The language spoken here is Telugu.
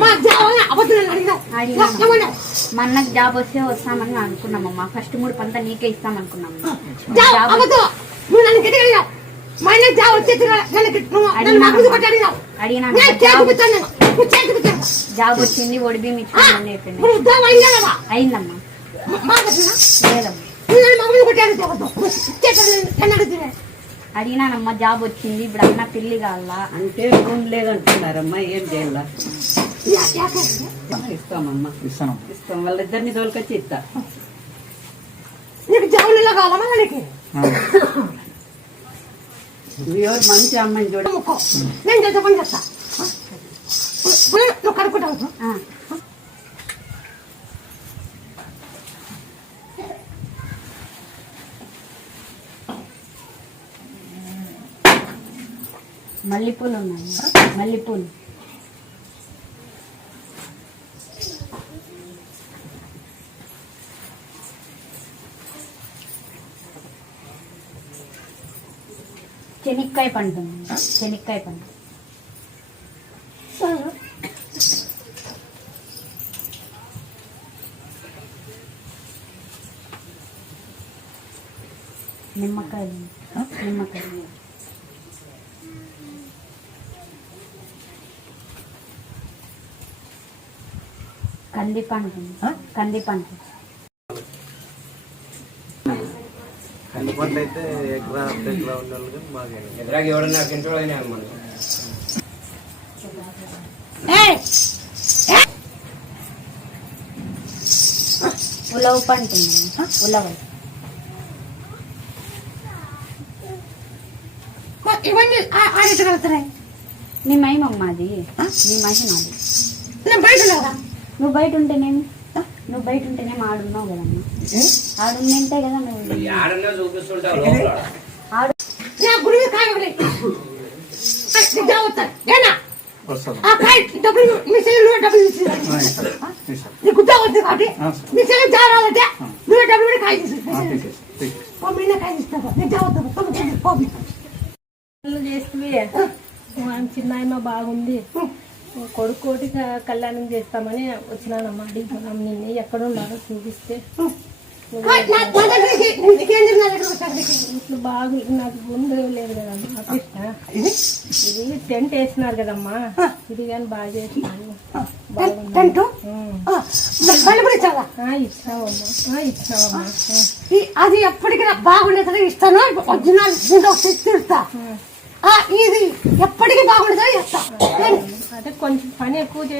మా అన్నకు జాబ్ వస్తే వస్తామని అనుకున్నామమ్మా. ఫస్ట్ 3 పంట నీకే ఇస్తామనుకున్నాము. జాబ్ వచ్చింది, ఒడిబియ్యం ఇచ్చింది అయిందమ్మా. లేదమ్మా అడిగినానమ్మా, జాబ్ వచ్చింది, ఇప్పుడు అన్న పెళ్లి కావాలా అంటే రూమ్ లేదంటున్నారమ్మా. ఏం చేయాలా? ఇస్తామమ్మా, ఇస్తాం. వాళ్ళిద్దరిని తోలుకొచ్చి ఇస్తా. నీకు జాబులో కావాలమ్మా? ఎవరు మంచి అమ్మాయిని చూడ. నేను చేస్తా, పని చేస్తా. నువ్వు కడుక్కుంటావు. మల్లెపూలు ఉన్నాయి, మల్లెపూలు. చెనిక్కాయ పండు, చెనిక్కాయ పండు. నిమ్మకాయలు, నిమ్మకాయలు. కందిపండు, కందిపండు. కందిపండు అయితే ఎకరా ఉండాలి కానీ బాగా ఎకరాకి ఎవరన్నా కంట్రోల్ అయినా అనమాట. ఉలవ పండు, ఉలవ. ఇవన్నీ ఆడగలుగుతున్నాయి. నీ మహిమమ్మా అది, నీ మహిమది. నువ్వు బయట ఉంటేనేమి, నువ్వు బయట ఉంటేనేమి ఆడున్నావు కదమ్మా. ఆడుంటే కదా నువ్వు చూపిస్తుంటావు. చిన్నాయమ్మ బాగుంది, కొడుకోటి కళ్యాణం చేస్తామని వచ్చినానమ్మా. అడిగిపోయినాం నిన్ను, ఎక్కడున్నారో చూపిస్తే. ఇట్లు బాగు నాకు గుండె లేదు కదమ్మా. కృష్ణ ఇది టెంట్ వేసినారు కదమ్మా, ఇది కానీ బాగా చేసినారు. ఇచ్చినావమ్మా, ఇచ్చినావమ్మా. అది ఎప్పటికీ బాగుండేది ఇస్తాను. ఇస్తా ఇది ఎప్పటికీ బాగుండేది ఇస్తా. అదే కొంచెం పని ఎక్కువ